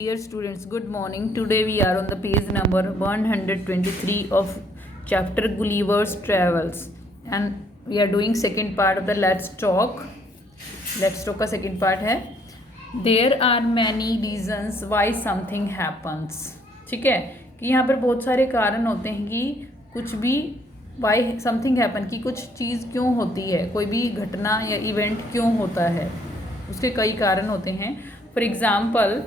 Dear students, good morning. Today we are on the page number 123 of chapter Gulliver's Travels, and we are doing second part of the Let's Talk. Let's Talk का second part है There are many reasons why something happens. ठीक है कि यहाँ पर बहुत सारे कारण होते हैं कि कुछ भी why something happen कि कुछ चीज़ क्यों होती है, कोई भी घटना या इवेंट क्यों होता है, उसके कई कारण होते हैं. फॉर एग्जाम्पल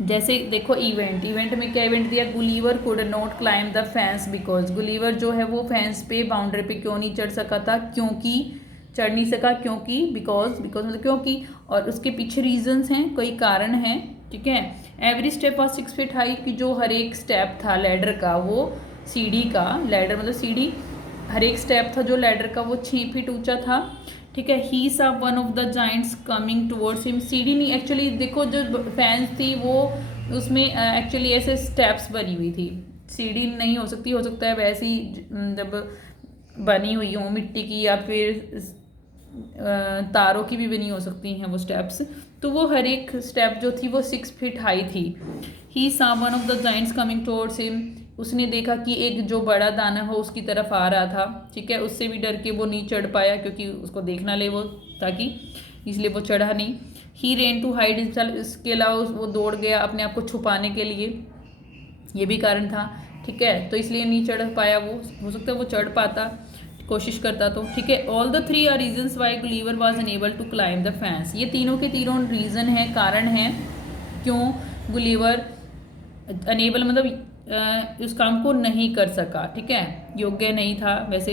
जैसे देखो इवेंट में क्या इवेंट दिया, Gulliver could not climb the fence because Gulliver जो है वो फेंस पे बाउंड्री पे क्यों नहीं चढ़ सका था, क्योंकि चढ़ नहीं सका, क्योंकि बिकॉज मतलब क्योंकि, और उसके पीछे रीजंस हैं, कई कारण हैं. ठीक है. Every step was 6 feet high कि जो हर एक स्टेप था लैडर का, वो सीढ़ी का, लैडर मतलब सीढ़ी, हर एक स्टेप था जो लैडर का वो 6 फीट ऊंचा था. ठीक है. ही सा one of the Giants coming towards him. सीढ़ी नहीं, एक्चुअली देखो जो फैंस थी वो उसमें एक्चुअली ऐसे स्टेप्स बनी हुई थी, सीढ़ी नहीं हो सकती, हो सकता है वैसी जब बनी हुई हो मिट्टी की या फिर तारों की भी बनी हो सकती हैं वो स्टेप्स. तो वो हर एक स्टेप जो थी वो 6 फीट हाई थी. ही सा one of the Giants coming towards him. उसने देखा कि एक जो बड़ा दाना हो उसकी तरफ आ रहा था. ठीक है. उससे भी डर के वो नहीं चढ़ पाया क्योंकि उसको देखना ले वो, ताकि इसलिए वो चढ़ा नहीं. ही रेन टू हाइड हिमसेल्फ. इसके अलावा वो दौड़ गया अपने आप को छुपाने के लिए, ये भी कारण था. ठीक है. तो इसलिए नहीं चढ़ पाया वो, हो सकता है वो चढ़ पाता, कोशिश करता तो. ठीक है. All the 3 are reasons why Gulliver was unable to climb the fence. ये तीनों के तीनों रीज़न है, कारण हैं क्यों गुलीवर अनेबल मतलब उस काम को नहीं कर सका. ठीक है. योग्य नहीं था, वैसे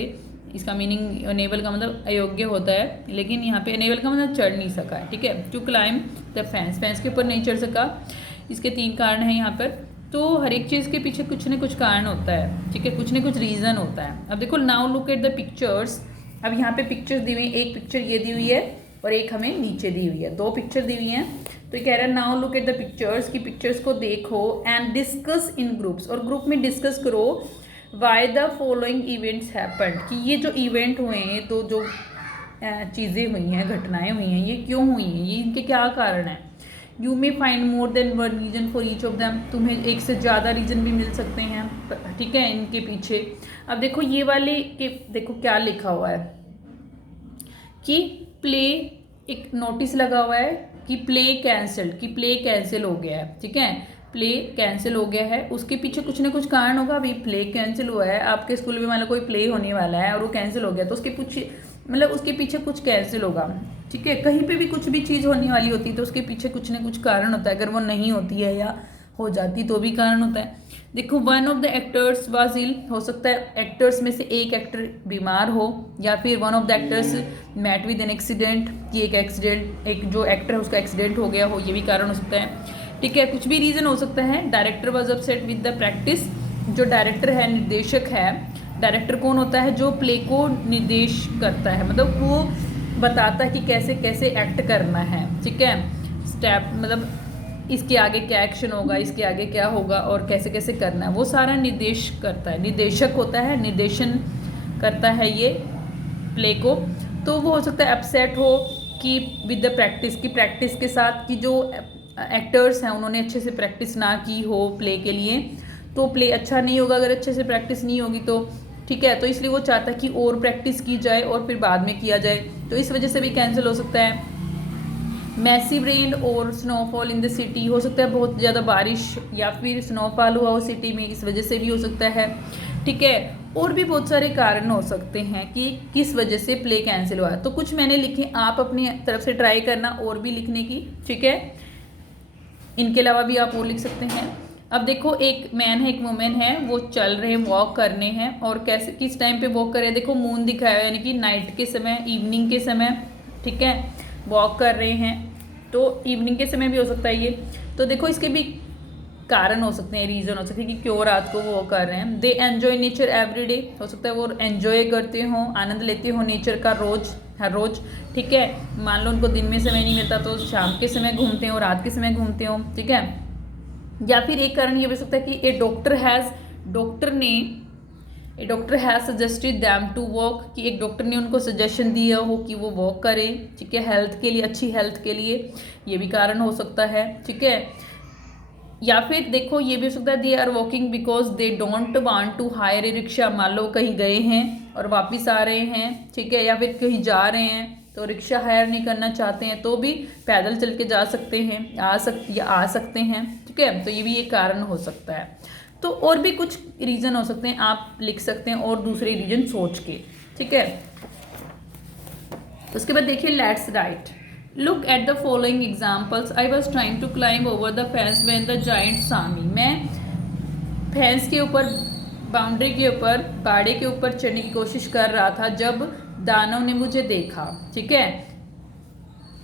इसका मीनिंग अनेबल का मतलब अयोग्य होता है, लेकिन यहाँ पे अनेबल का मतलब चढ़ नहीं सका है. ठीक है. To climb the fence, fence के ऊपर नहीं चढ़ सका. इसके 3 कारण हैं यहाँ पर. तो हर एक चीज़ के पीछे कुछ न कुछ कारण होता है. ठीक है. कुछ न कुछ रीज़न होता है. अब देखो now look at the pictures. अब यहाँ पे पिक्चर्स दी हुई, एक पिक्चर ये दी हुई है और एक हमें नीचे दी हुई है, 2 पिक्चर दी हुई हैं. तो ये कह रहा है now look at the pictures, की पिक्चर्स को देखो एंड डिस्कस इन ग्रुप्स, और ग्रुप में डिस्कस करो why the following events happened, कि ये जो इवेंट हुए हैं, तो जो चीज़ें हुई हैं, घटनाएं हुई हैं, ये क्यों हुई हैं, ये इनके क्या कारण हैं. You may find more than one reason for each of them. तुम्हें एक से ज़्यादा रीजन भी मिल सकते हैं. ठीक है. इनके पीछे अब देखो ये वाले के, देखो क्या लिखा हुआ है कि प्ले, एक नोटिस लगा हुआ है कि प्ले कैंसिल, कि प्ले कैंसिल हो गया है. ठीक है. प्ले कैंसिल हो गया है, उसके पीछे कुछ ना कुछ कारण होगा. अभी प्ले कैंसिल हुआ है, आपके स्कूल में मान लो कोई प्ले होने वाला है और वो कैंसिल हो गया, तो उसके पीछे मतलब उसके पीछे कुछ कैंसिल होगा. ठीक है. कहीं पे भी कुछ भी चीज़ होने वाली होती है तो उसके पीछे कुछ ना कुछ कारण होता है. अगर वो नहीं होती है या हो जाती तो भी कारण होता है. देखो one of the actors was ill, हो सकता है एक्टर्स में से एक एक्टर बीमार हो, या फिर one of the actors met with an accident, कि एक एक्सीडेंट, एक जो एक्टर है उसका एक्सीडेंट हो गया हो, ये भी कारण हो सकता है. ठीक है. कुछ भी रीज़न हो सकता है. Director was upset with the practice. जो डायरेक्टर है, निर्देशक है. डायरेक्टर कौन होता है? जो प्ले को निर्देश करता है, मतलब वो बताता है कि कैसे कैसे एक्ट करना है. ठीक है. स्टेप मतलब इसके आगे क्या एक्शन होगा, इसके आगे क्या होगा और कैसे कैसे करना है, वो सारा निर्देश करता है. निर्देशक होता है, निर्देशन करता है ये प्ले को. तो वो हो सकता है अपसेट हो कि विद द प्रैक्टिस, की प्रैक्टिस के साथ, कि जो एक्टर्स हैं उन्होंने अच्छे से प्रैक्टिस ना की हो प्ले के लिए, तो प्ले अच्छा नहीं होगा अगर अच्छे से प्रैक्टिस नहीं होगी तो. ठीक है. तो इसलिए वो चाहता है कि और प्रैक्टिस की जाए और फिर बाद में किया जाए, तो इस वजह से भी कैंसिल हो सकता है. मैसिव रेन और स्नोफॉल इन द सिटी, हो सकता है बहुत ज़्यादा बारिश या फिर स्नोफॉल हुआ हो सिटी में, इस वजह से भी हो सकता है. ठीक है. और भी बहुत सारे कारण हो सकते हैं कि किस वजह से प्ले कैंसिल हुआ. तो कुछ मैंने लिखे, आप अपनी तरफ से ट्राई करना और भी लिखने की. ठीक है. इनके अलावा भी आप और लिख सकते हैं. अब देखो एक मैन है, एक वुमेन है, वो चल रहे हैं, वॉक करने हैं, और कैसे किस टाइम पे वॉक कर रहे हैं, देखो मून दिखाया है, यानी कि नाइट के समय, इवनिंग के समय. ठीक है. वॉक कर रहे हैं, तो इवनिंग के समय भी हो सकता है ये. तो देखो इसके भी कारण हो सकते हैं, रीज़न हो सकते हैं कि क्यों रात को वो कर रहे हैं. They enjoy nature every day, हो सकता है वो एन्जॉय करते हों, आनंद लेते हों नेचर का रोज़, हर रोज़. ठीक है. मान लो उनको दिन में समय नहीं मिलता तो शाम के समय घूमते हो, रात के समय घूमते हो. ठीक है. या फिर एक कारण ये हो सकता है कि a doctor has suggested them to walk, कि एक डॉक्टर ने उनको सजेशन दिया हो कि वो वॉक करें. ठीक है. हेल्थ के लिए, अच्छी हेल्थ के लिए, ये भी कारण हो सकता है. ठीक है. या फिर देखो ये भी हो सकता है they are walking because they don't want to hire a rickshaw. मान लो कहीं गए हैं और वापस आ रहे हैं, ठीक है, या फिर कहीं जा रहे हैं तो रिक्शा हायर नहीं करना चाहते हैं, तो भी पैदल चल के जा सकते हैं, आ सकते हैं, ठीक है। तो ये भी एक कारण हो सकता है। तो और भी कुछ रीज़न हो सकते हैं, आप लिख सकते हैं और दूसरे रीज़न सोच के, ठीक है। उसके बाद देखिए let's write. Look at the following examples. I was trying to climb over the fence when the giant saw me. मैं फेंस के ऊपर, बाउंड्री के ऊपर, बाड़े के ऊपर चढ़ने की कोशिश कर रहा था जब दानव ने मुझे देखा, ठीक है।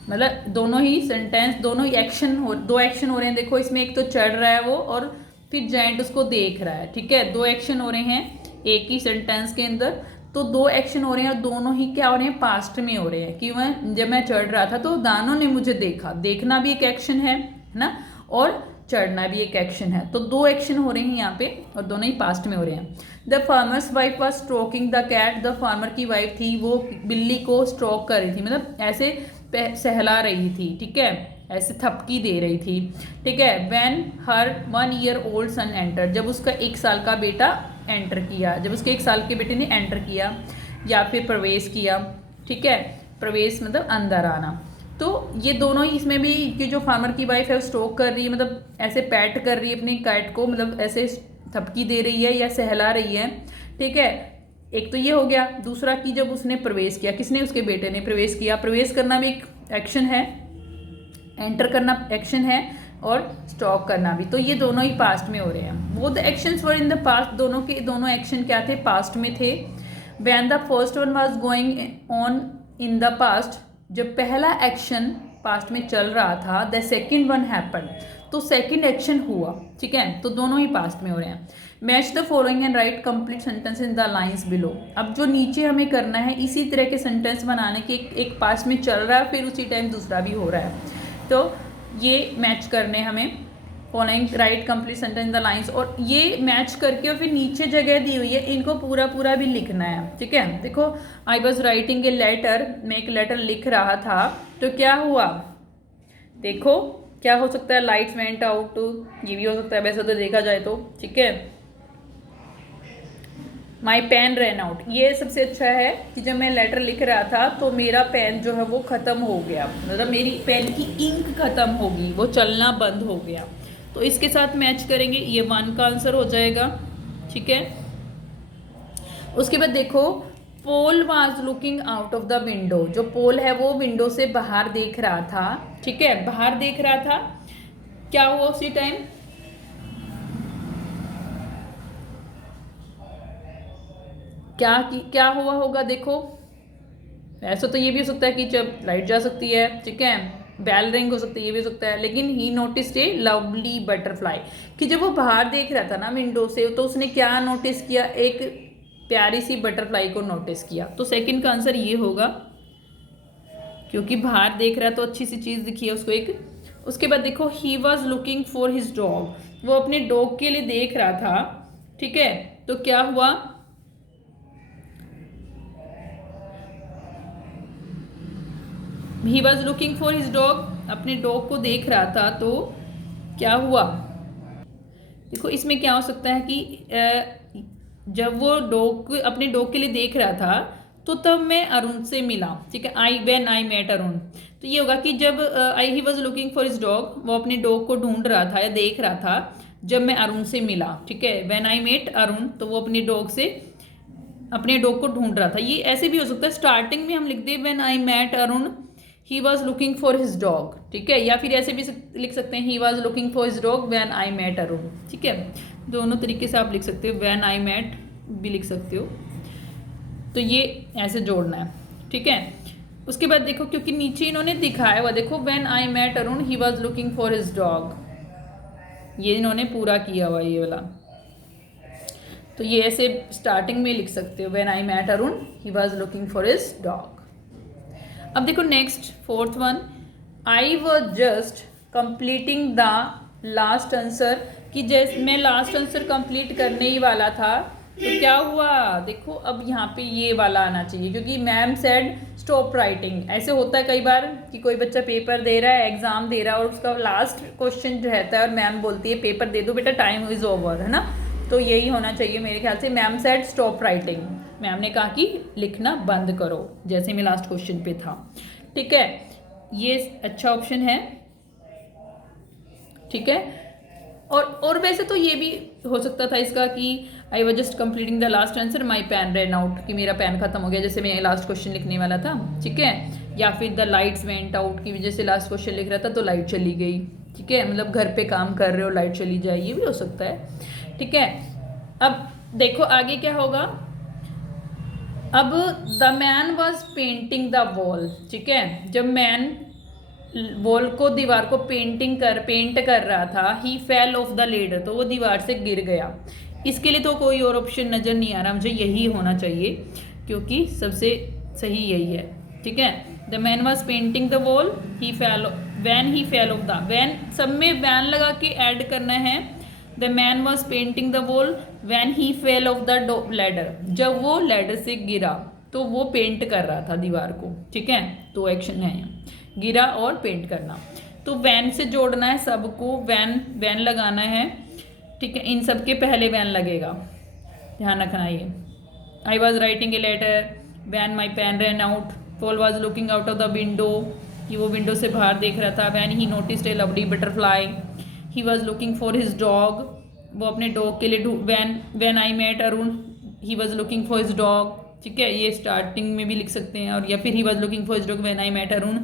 मतलब दोनों ही सेंटेंस, दोनों ही दो एक्शन हो रहे हैं। देखो इसमें एक तो चढ़ रहा है वो और फिर जायंट उसको देख रहा है, ठीक है। दो एक्शन हो रहे हैं एक ही सेंटेंस के अंदर, तो दो एक्शन हो रहे हैं और दोनों ही क्या हो रहे हैं, पास्ट में हो रहे हैं। कि जब मैं चढ़ रहा था तो दानव ने मुझे देखा, देखना भी एक एक्शन है ना, और चढ़ना भी एक एक्शन है। तो दो एक्शन हो रहे हैं यहाँ पे और दोनों ही पास्ट में हो रहे हैं। The farmer's wife was stroking the cat. The farmer की वाइफ थी वो बिल्ली को स्ट्रोक कर रही थी, मतलब ऐसे सहला रही थी, ठीक है, ऐसे थपकी दे रही थी, ठीक है। When her 1 year old son enter. जब उसका 1 साल का बेटा एंटर किया, जब उसके 1 साल के बेटे ने एंटर किया या फिर प्रवेश किया, ठीक है। प्रवेश मतलब अंदर आना। तो ये दोनों ही इसमें भी कि जो फार्मर की वाइफ है वो स्ट्रोक कर रही है, मतलब ऐसे पैट कर रही है अपनी कैट को, मतलब ऐसे थपकी दे रही है या सहला रही है, ठीक है। एक तो ये हो गया। दूसरा कि जब उसने प्रवेश किया, किसने, उसके बेटे ने प्रवेश किया। प्रवेश करना भी एक एक्शन है, एंटर करना एक्शन है, और स्टॉक करना भी। तो ये दोनों ही पास्ट में हो रहे हैं। वो the actions were in the past. दोनों के दोनों एक्शन क्या थे, पास्ट में थे। When the first one was going on in the past. जब पहला एक्शन पास्ट में चल रहा था, द सेकेंड वन हैपन, तो सेकेंड एक्शन हुआ, ठीक है। तो दोनों ही पास्ट में हो रहे हैं। Match the following and right complete sentence in the lines below. अब जो नीचे हमें करना है इसी तरह के सेंटेंस बनाने के, एक पास्ट में चल रहा है फिर उसी टाइम दूसरा भी हो रहा है, तो ये मैच करने हमें। Following right complete sentence in the lines, और ये मैच करके और फिर नीचे जगह दी हुई है, इनको पूरा पूरा भी लिखना है, ठीक है। देखो I was writing a letter, मैं एक लेटर लिख रहा था, तो क्या हुआ, देखो क्या हो सकता है, लाइट्स वेंट आउट, ये भी हो सकता है वैसे तो देखा जाए तो, ठीक है। माई पेन रन आउट, ये सबसे अच्छा है कि जब मैं लेटर लिख रहा था तो मेरा पेन जो है वो ख़त्म हो गया, मतलब मेरी पेन की इंक ख़त्म होगी, वो चलना बंद हो गया। तो इसके साथ मैच करेंगे, ये 1 का आंसर हो जाएगा, ठीक है। उसके बाद देखो Paul was looking out of the window. जो पोल है वो विंडो से बाहर देख रहा था, ठीक है, बाहर देख रहा था। क्या हुआ उसी टाइम, क्या हुआ होगा, देखो ऐसा तो ये भी हो सकता है कि जब लाइट जा सकती है, ठीक है, बेल रिंग हो सकती है, ये भी हो सकता है। लेकिन ही नोटिस्ड ए लवली बटरफ्लाई, कि जब वो बाहर देख रहा था ना विंडो से, तो उसने क्या नोटिस किया, एक प्यारी सी बटरफ्लाई को नोटिस किया। तो सेकंड का आंसर ये होगा, क्योंकि बाहर देख रहा है तो अच्छी सी चीज़ दिखी है उसको एक। उसके बाद देखो ही was looking for his dog, वो अपने डॉग के लिए देख रहा था, ठीक है। तो क्या हुआ, ही was looking for his dog, अपने डॉग को देख रहा था, तो क्या हुआ, देखो इसमें क्या हो सकता है कि जब वो अपने डॉग के लिए देख रहा था तो तब मैं अरुण से मिला, ठीक है। व्हेन आई मेट अरुण, तो ये होगा कि जब ही was looking for his dog, वो अपने डॉग को ढूंढ रहा था या देख रहा था जब मैं अरुण से मिला, ठीक है। व्हेन आई मेट अरुण, तो वो अपने डॉग को ढूंढ रहा था। ये ऐसे भी हो सकता है, स्टार्टिंग में हम लिख दे when I met Arun he was looking for his dog, ठीक है, या फिर ऐसे भी लिख सकते हैं he was looking for his dog when I met Arun, ठीक है। दोनों तरीके से आप लिख सकते हो, व्हेन आई मेट भी लिख सकते हो। तो ये ऐसे जोड़ना है, ठीक है। उसके बाद देखो क्योंकि नीचे इन्होंने दिखाया हुआ, देखो when I met Arun he was looking for his dog, ये इन्होंने पूरा किया हुआ ये वाला। तो ये ऐसे स्टार्टिंग में लिख सकते हो, when I met Arun he was looking for his dog. अब देखो next fourth one, I was just completing the last answer, कि जैसे मैं लास्ट आंसर कंप्लीट करने ही वाला था, तो क्या हुआ, देखो अब यहाँ पे ये वाला आना चाहिए, क्योंकि मैम सेड स्टॉप राइटिंग। ऐसे होता है कई बार कि कोई बच्चा पेपर दे रहा है, एग्जाम दे रहा है और उसका लास्ट क्वेश्चन जो रहता है और मैम बोलती है पेपर दे दो बेटा, टाइम इज ओवर, है ना। तो यही होना चाहिए मेरे ख्याल से। Ma'am said stop writing, ma'am ने कहा कि लिखना बंद करो, जैसे मैं लास्ट क्वेश्चन पे था। ठीक है, ये अच्छा ऑप्शन है। ठीक है, और वैसे तो ये भी हो सकता था इसका कि I was just completing the last answer, my pen ran out, कि मेरा पेन खत्म हो गया, जैसे मैं लास्ट क्वेश्चन लिखने वाला था। ठीक है, या फिर द लाइट्स वेंट आउट, की वजह से लास्ट क्वेश्चन लिख रहा था तो लाइट चली गई। ठीक है, मतलब घर पे काम कर रहे हो लाइट चली जाए, ये भी हो सकता है। ठीक है, अब देखो आगे क्या होगा। अब the man was painting the wall. ठीक है, जब मैन वॉल को, दीवार को पेंट कर रहा था, ही फेल ऑफ द लेडर, तो वो दीवार से गिर गया। इसके लिए तो कोई और ऑप्शन नज़र नहीं आ रहा, मुझे यही होना चाहिए क्योंकि सबसे सही यही है। ठीक है, the man was painting the wall, he fell, when he fell off the, when सब में वैन लगा के ऐड करना है। The man was painting the wall when he fell off the ladder, जब वो लैडर से गिरा तो वो पेंट कर रहा था दीवार को। ठीक है, तो एक्शन है यहाँ, गिरा और पेंट करना। तो वैन से जोड़ना है सबको, वैन लगाना है। ठीक है, इन सब के पहले वैन लगेगा, ध्यान रखना ये। I was writing a letter when my pen run out, Paul was looking out of the window, कि वो विंडो से बाहर देख रहा था। When he noticed a lovely butterfly, he was looking for his dog, वो अपने डॉग के लिए when I met Arun, he was looking for his dog. ठीक है, ये स्टार्टिंग में भी लिख सकते हैं, और या फिर he was looking for his dog when I met Arun.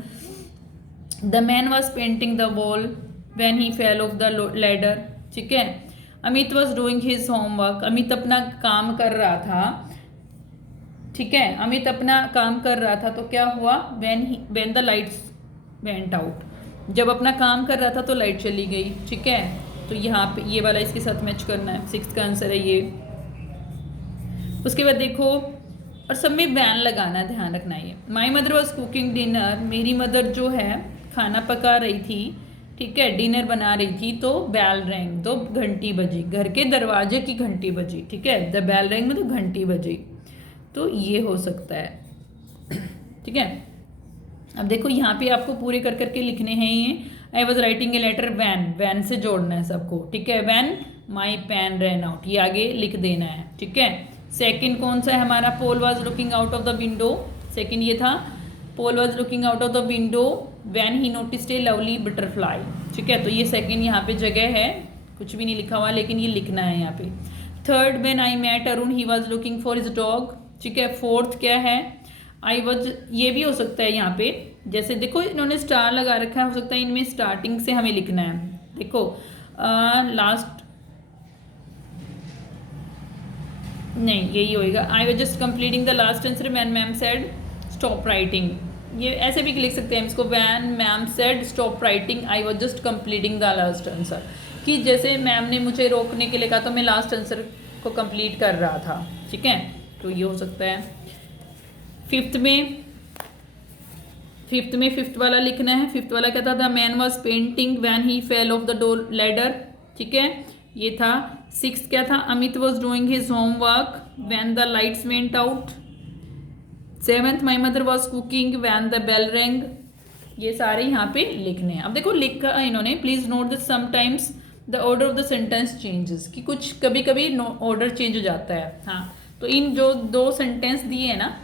The man was painting the wall when he fell off the ladder. ठीक है, Amit was doing his homework, Amit अपना काम कर रहा था। ठीक है, अमित अपना काम कर रहा था तो क्या हुआ, van the lights went out, जब अपना काम कर रहा था तो लाइट चली गई। ठीक है, तो यहाँ पे ये वाला इसके साथ मैच करना है, 6th का आंसर है ये। उसके बाद देखो, और सब में वैन लगाना है, ध्यान रखना है ये। माई मदर वॉज कुकिंग डिनर, मेरी मदर जो है खाना पका रही थी। ठीक है, डिनर बना रही थी, तो बेल रैंग, तो घंटी बजी, घर के दरवाजे की घंटी बजी। ठीक है, द बेल रैंग में तो घंटी बजी, तो ये हो सकता है। ठीक है, अब देखो यहाँ पे आपको पूरे कर करके लिखने हैं ये। I was writing a letter when से जोड़ना है सबको। ठीक है, when my pen run out, ये आगे लिख देना है। ठीक है, सेकंड कौन सा है हमारा, Paul was looking out of the window, second ये था, Paul was looking out of the window when he noticed a lovely butterfly. ठीक है, तो ये सेकंड यहाँ पे जगह है, कुछ भी नहीं लिखा हुआ लेकिन ये लिखना है यहाँ पे। Third, when I met Arun he was looking for his dog. ठीक है, फोर्थ क्या है, आई वॉज, ये भी हो सकता है यहाँ पे, जैसे देखो इन्होंने स्टार लगा रखा है, हो सकता है इनमें स्टार्टिंग से हमें लिखना है। देखो लास्ट, नहीं यही होएगा, I was just completing the last answer when ma'am said stop writing, ये ऐसे भी लिख सकते हैं इसको, when ma'am said stop writing I was just completing the last answer, कि जैसे मैम ने मुझे रोकने के लिए कहा तो मैं लास्ट आंसर को कंप्लीट कर रहा था। ठीक है, तो ये हो सकता है। फिफ्थ में फिफ्थ वाला लिखना है। फिफ्थ वाला क्या था, the man was painting when he fell off the door ladder. ठीक है, ये था। सिक्स क्या था, Amit was doing his homework when the lights went out. Seventh, my mother was cooking when the bell rang. ये सारे यहाँ पे लिखने हैं। अब देखो लिखा इन्होंने, please note that sometimes the order of the sentence changes, कि कुछ कभी कभी ऑर्डर चेंज हो जाता है। हाँ, तो इन जो दो सेंटेंस दिए हैं ना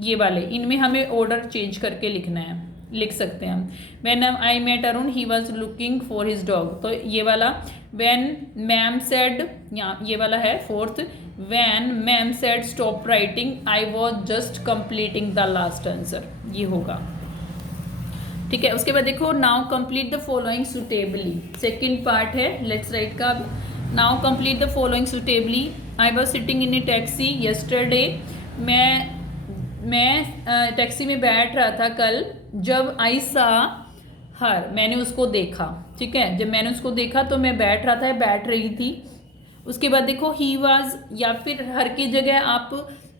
ये वाले, इनमें हमें ऑर्डर चेंज करके लिखना है, लिख सकते हैं हम। When I met Arun he was looking for his dog, तो ये वाला व्हेन मैम सेड, यहाँ ये वाला है fourth, when ma'am said stop writing I was just completing the last answer, ये होगा। ठीक है, उसके बाद देखो, now complete the following suitably, second part है लेट्स राइट का। Now complete the following suitably, I was sitting in A taxi yesterday, मैं टैक्सी में बैठ रहा था कल, जब आई सा हर, मैंने उसको देखा। ठीक है, जब मैंने उसको देखा तो मैं बैठ रहा था, बैठ रही थी। उसके बाद देखो, ही वाज, या फिर हर की जगह आप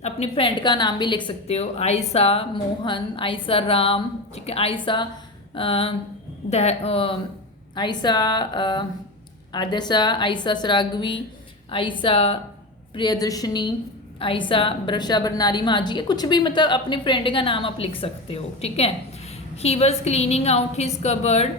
अपने फ्रेंड का नाम भी लिख सकते हो, आयसा मोहन, आयसा राम। ठीक है, आयसा आयसा आदशा, आयसा सरागवी, आयसा प्रियदर्शनी, आयशा, ब्रशा, बरनारी, माजी, या कुछ भी मतलब अपने फ्रेंड का नाम आप लिख सकते हो, ठीक है। He was cleaning out his cupboard,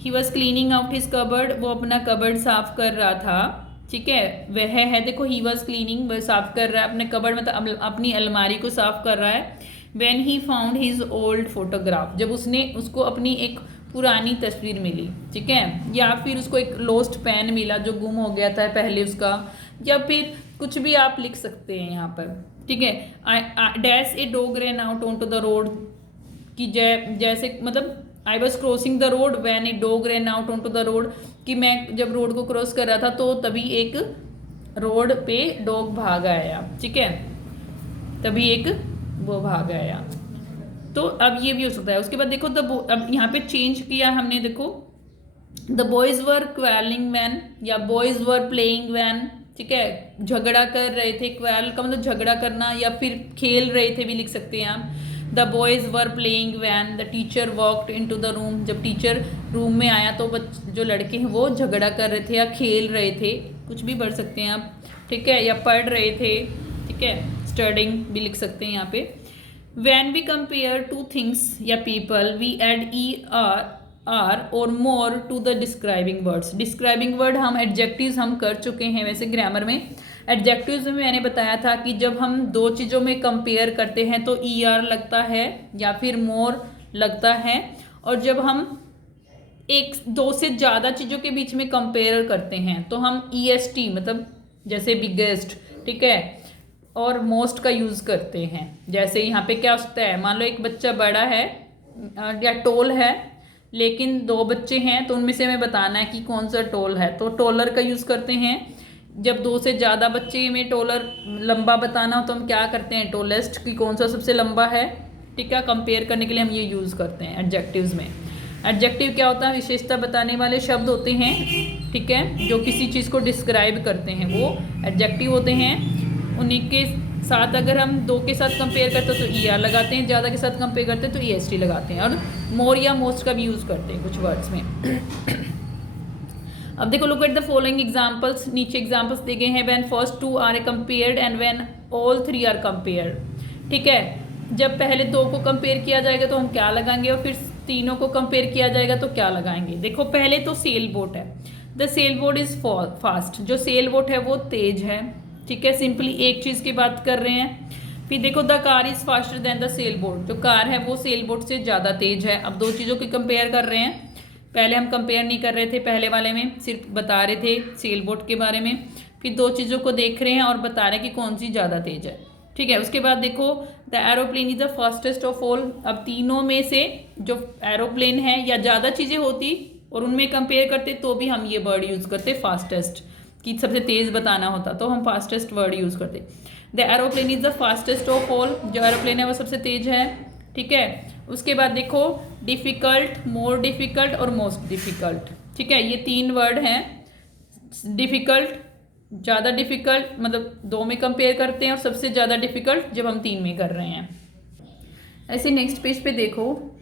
he was cleaning out his cupboard, वो अपना कबर्ड साफ कर रहा था, ठीक है। वह है, देखो ही वॉज क्लीनिंग, वह साफ कर रहा है अपने कबर्ड, मतलब अपनी अलमारी को साफ कर रहा है। When he found his old photograph, जब उसने उसको अपनी एक पुरानी तस्वीर मिली, ठीक है, या फिर उसको एक लोस्ट पेन मिला जो गुम हो गया था पहले उसका, या फिर कुछ भी आप लिख सकते हैं यहाँ पर, ठीक है। Dash a dog ran out onto the road, कि जैसे मतलब I was crossing the road when a dog ran out onto the road, कि मैं जब रोड को क्रॉस कर रहा था तो तभी एक रोड पे डॉग भाग आया, ठीक है, तभी एक वो भाग आया। तो अब ये भी हो सकता है। उसके बाद देखो अब यहाँ पे चेंज किया हमने, देखो द बॉयज वर क्वेलिंग वैन, या बॉयज वर प्लेइंग वैन, ठीक है, झगड़ा कर रहे थे, क्वेल का मतलब झगड़ा करना, या फिर खेल रहे थे भी लिख सकते हैं आप। The boys were playing when, the teacher walked into the room, जब टीचर रूम में आया तो जो लड़के हैं वो झगड़ा कर रहे थे या खेल रहे थे, कुछ भी पढ़ सकते हैं आप, ठीक है, या पढ़ रहे थे, ठीक है, स्टडिंग भी लिख सकते हैं यहाँ पे। When we compare two things या people we add E R or more to the describing words. Describing word हम एडजेक्टिव्स हम कर चुके हैं वैसे ग्रामर में। एडजेक्टिव्स में मैंने बताया था कि जब हम दो चीज़ों में कंपेयर करते हैं तो ई आर लगता है या फिर मोर लगता है, और जब हम एक दो से ज़्यादा चीज़ों के बीच में कंपेयर करते हैं तो हम ई एस टी मतलब जैसे बिगेस्ट, ठीक है, और मोस्ट का यूज़ करते हैं। जैसे यहाँ पे क्या हो सकता है, मान लो एक बच्चा बड़ा है या टोल है, लेकिन दो बच्चे हैं तो उनमें से हमें बताना है कि कौन सा टोल है, तो टोलर का यूज़ करते हैं। जब दो से ज़्यादा बच्चे में टोलर लंबा बताना हो तो हम क्या करते हैं, टोलेस्ट, कि कौन सा सबसे लंबा है, ठीक है, कंपेयर करने के लिए हम ये यूज़ करते हैं एडजेक्टिव्स में। एडजेक्टिव क्या होता है, विशेषता बताने वाले शब्द होते हैं, ठीक है, जो किसी चीज़ को डिस्क्राइब करते हैं वो एडजेक्टिव होते हैं। उन्हीं के साथ अगर हम दो के साथ कंपेयर करते हैं तो ई आर लगाते हैं, ज़्यादा के साथ कंपेयर करते हैं तो ई एस टी लगाते हैं, और मोर या मोस्ट का भी यूज़ करते हैं कुछ वर्ड्स में। अब देखो, look at the following examples, नीचे एग्जाम्पल्स दे गए हैं। When first two are compared and when all three are compared, ठीक है, जब पहले दो को कंपेयर किया जाएगा तो हम क्या लगाएंगे, और फिर तीनों को कंपेयर किया जाएगा तो क्या लगाएंगे। देखो पहले तो सेल बोट है, the sail boat is fast, जो सेल बोट है वो तेज है, ठीक है, सिंपली एक चीज़ की बात कर रहे हैं। फिर देखो the car is faster than the sail boat, जो कार है वो सेल बोट से ज़्यादा तेज है। अब दो चीज़ों की कंपेयर कर रहे हैं, पहले हम कंपेयर नहीं कर रहे थे, पहले वाले में सिर्फ बता रहे थे सेल बोट के बारे में, फिर दो चीज़ों को देख रहे हैं और बता रहे हैं कि कौन सी ज़्यादा तेज है, ठीक है। उसके बाद देखो the aeroplane is the fastest of all, अब तीनों में से जो एरोप्लेन है या ज़्यादा चीज़ें होती और उनमें कंपेयर करते तो भी हम ये वर्ड यूज़ करते फास्टेस्ट, कि सबसे तेज़ बताना होता तो हम फास्टेस्ट वर्ड यूज़ करते। The aeroplane is the fastest of all, जो एरोप्लेन है वो सबसे तेज है, ठीक है। उसके बाद देखो डिफ़िकल्ट, मोर डिफ़िकल्ट और मोस्ट डिफ़िकल्ट, ठीक है, ये तीन वर्ड हैं। डिफ़िकल्ट, ज़्यादा डिफ़िकल्ट, मतलब दो में कंपेयर करते हैं, और सबसे ज़्यादा डिफ़िकल्ट जब हम तीन में कर रहे हैं। ऐसे नेक्स्ट पेज पे देखो,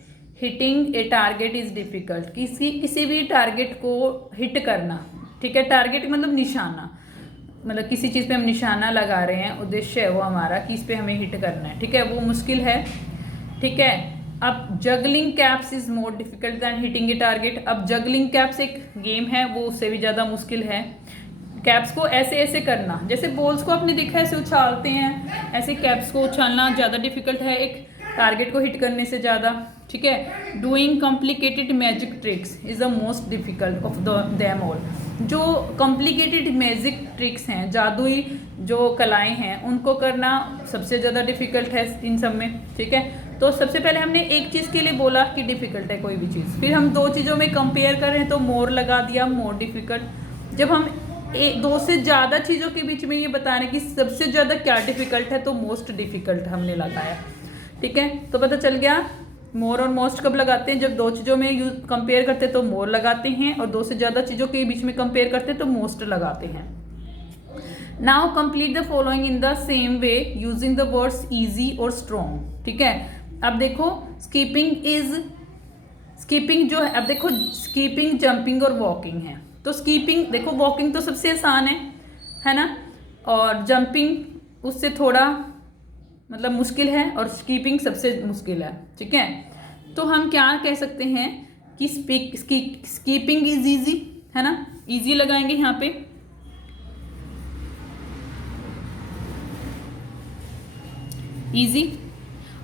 hitting a target is difficult, किसी भी टारगेट को हिट करना, ठीक है, टारगेट मतलब निशाना, मतलब किसी चीज़ पे हम निशाना लगा रहे हैं, उद्देश्य है वो हमारा कि इस पे हमें हिट करना है, ठीक है, वो मुश्किल है, ठीक है। अब juggling caps is more difficult than hitting a target, अब जगलिंग कैप्स एक गेम है वो उससे भी ज़्यादा मुश्किल है। कैप्स को ऐसे ऐसे करना, जैसे बॉल्स को आपने देखा ऐसे उछालते हैं, ऐसे कैप्स को उछालना ज़्यादा डिफिकल्ट है एक टारगेट को हिट करने से ज़्यादा, ठीक है। Doing complicated magic tricks is the most difficult of them all, जो कॉम्प्लिकेटेड मैजिक ट्रिक्स हैं, जादुई जो कलाएं हैं, उनको करना सबसे ज़्यादा डिफिकल्ट है इन सब में, ठीक है। तो सबसे पहले हमने एक चीज़ के लिए बोला कि डिफ़िकल्ट है कोई भी चीज़, फिर हम दो चीज़ों में कंपेयर कर रहे हैं तो मोर लगा दिया, मोर डिफ़िकल्ट। जब हम दो से ज़्यादा चीज़ों के बीच में ये बता रहे हैं कि सबसे ज़्यादा क्या डिफ़िकल्ट है तो मोस्ट डिफ़िकल्ट हमने लगाया, ठीक है। तो पता चल गया मोर और मोस्ट कब लगाते हैं, जब दो चीज़ों में कंपेयर करते हैं तो मोर लगाते हैं, और दो से ज़्यादा चीज़ों के बीच में कंपेयर करते हैं तो मोस्ट लगाते हैं। Now complete the following in the same way using the words easy और स्ट्रॉन्ग, ठीक है। अब देखो स्कीपिंग जो है, अब देखो स्कीपिंग, जंपिंग और वॉकिंग है। तो स्कीपिंग देखो, वॉकिंग तो सबसे आसान है ना, और जंपिंग उससे थोड़ा मतलब मुश्किल है और स्कीपिंग सबसे मुश्किल है, ठीक है। तो हम क्या कह सकते हैं कि स्कीपिंग इज ईजी, है ना, ईजी लगाएंगे यहाँ पे। ईजी।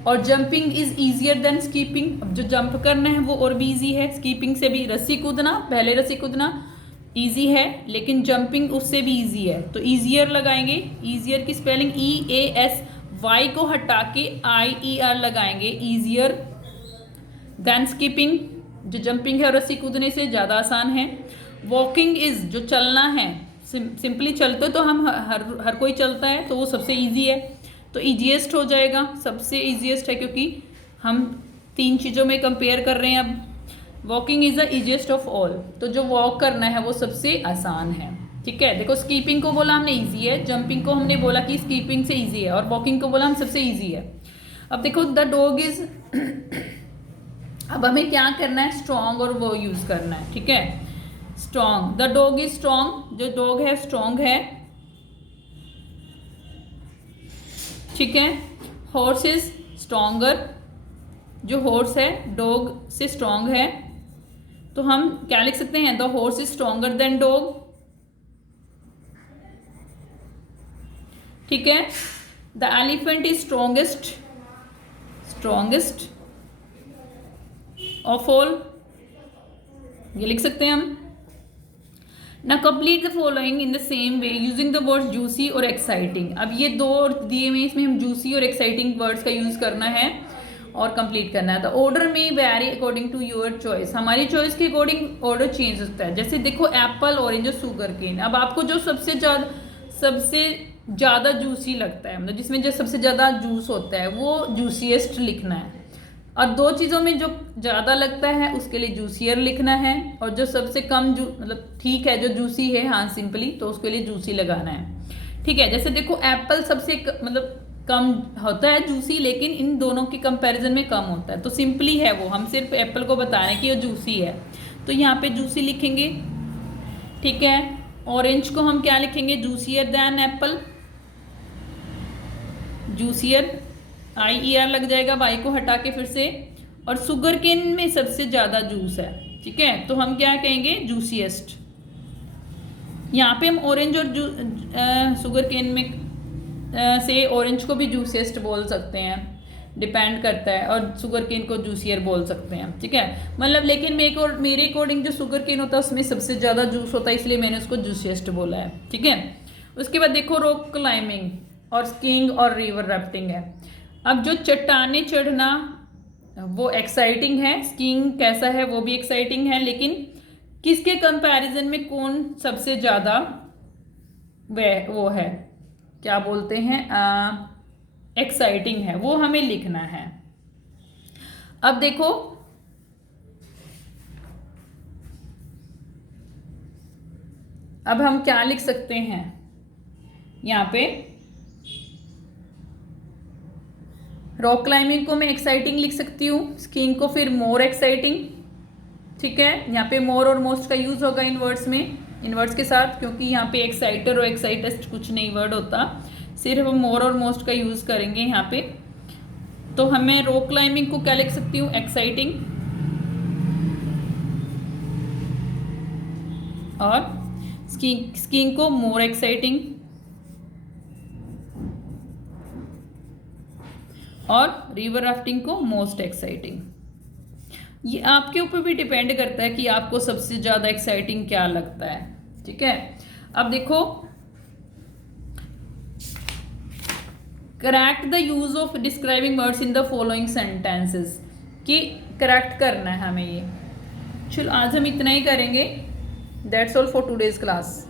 और jumping is easier than skipping, अब जो जंप करना है वो और भी ईजी है स्कीपिंग से भी। रस्सी कूदना, पहले रस्सी कूदना ईजी है, लेकिन जंपिंग उससे भी ईजी है, तो ईजियर लगाएंगे। ईजियर की स्पेलिंग EAS, वाई को हटा के IER लगाएंगे, ईजियर देन स्कीपिंग। जो जंपिंग है और रस्सी कूदने से ज़्यादा आसान है। वॉकिंग इज, जो चलना है, सिंपली चलते तो हम हर कोई चलता है, तो वो सबसे ईजी है, तो ईजीएस्ट हो जाएगा, सबसे ईजीएस्ट है, क्योंकि हम 3 चीज़ों में कंपेयर कर रहे हैं। अब walking is the easiest of all, तो जो वॉक करना है वो सबसे आसान है, ठीक है। देखो स्कीपिंग को बोला हमने ईजी है, जंपिंग को हमने बोला कि स्कीपिंग से ईजी है, और वॉकिंग को बोला हम सबसे ईजी है। अब देखो द डॉग इज अब हमें क्या करना है, स्ट्रॉन्ग और वो यूज करना है, ठीक है। Strong, the dog is strong, जो डॉग है स्ट्रॉन्ग है, ठीक है। हॉर्स इज स्ट्रॉन्गर, जो हॉर्स है डॉग से स्ट्रॉन्ग है, तो हम क्या लिख सकते हैं, the horse is stronger than dog, ठीक है। The elephant is strongest of all, ये लिख सकते हैं हम। ना complete the following in the same way using the words juicy और एक्साइटिंग। अब ये 2 दिए हुए, इसमें हम जूसी और एक्साइटिंग वर्ड्स का यूज करना है और कंप्लीट करना है। The order may vary according to your choice, हमारी चॉइस के अकॉर्डिंग ऑर्डर चेंज होता है। जैसे देखो एप्पल, ऑरेंज और शुगर केन। अब आपको जो सबसे ज़्यादा जूसी लगता है, मतलब जिसमें जो सबसे ज़्यादा जूस होता है, वो जूसीएस्ट लिखना है। और 2 चीज़ों में जो ज़्यादा लगता है उसके लिए जूसियर लिखना है, और जो सबसे कम मतलब ठीक है जो जूसी है, हाँ सिंपली, तो उसके लिए जूसी लगाना है, ठीक है। जैसे देखो एप्पल सबसे मतलब कम होता है जूसी, लेकिन इन दोनों के कंपैरिजन में कम होता है, तो सिंपली है वो, हम सिर्फ एप्पल को बता रहे हैं कि वो जूसी है, तो यहाँ पे जूसी लिखेंगे, ठीक है। ऑरेंज को हम क्या लिखेंगे, juicier than apple, juicier, IER लग जाएगा, वाई को हटा के फिर से। और शुगर केन में सबसे ज़्यादा जूस है, ठीक है, तो हम क्या कहेंगे, जूसीएस्ट। यहाँ पे हम ऑरेंज और शुगर केन में से ऑरेंज को भी जूसीएस्ट बोल सकते हैं, डिपेंड करता है, और शुगर केन को जूसियर बोल सकते हैं, ठीक है। मतलब लेकिन मेरे अकॉर्डिंग जो शुगर केन होता है उसमें सबसे ज़्यादा जूस होता है, इसलिए मैंने उसको जूसीएस्ट बोला है, ठीक है। उसके बाद देखो रॉक क्लाइंबिंग और स्कीइंग और रिवर राफ्टिंग है। अब जो चट्टाने चढ़ना वो एक्साइटिंग है, स्कीइंग कैसा है वो भी एक्साइटिंग है, लेकिन किसके कंपैरिजन में कौन सबसे ज़्यादा वो है, क्या बोलते हैं, एक्साइटिंग है, वो हमें लिखना है। अब देखो अब हम क्या लिख सकते हैं यहाँ पे, रॉक क्लाइंबिंग को मैं एक्साइटिंग लिख सकती हूँ, स्कीइंग को फिर मोर एक्साइटिंग, ठीक है। यहाँ पे मोर और मोस्ट का यूज होगा इन वर्ड्स में, इन वर्ड्स के साथ, क्योंकि यहाँ पे एक्साइटर और एक्साइटेस्ट कुछ नहीं वर्ड होता, सिर्फ हम मोर और मोस्ट का यूज करेंगे यहाँ पे। तो हमें रॉक क्लाइंबिंग को क्या लिख सकती हूँ, एक्साइटिंग, और स्कीइंग को मोर एक्साइटिंग, और रिवर राफ्टिंग को मोस्ट एक्साइटिंग। ये आपके ऊपर भी डिपेंड करता है कि आपको सबसे ज़्यादा एक्साइटिंग क्या लगता है, ठीक है। अब देखो correct the use of describing words in the following sentences, कि करेक्ट करना है हमें ये। चलो आज हम इतना ही करेंगे, that's all for today's class.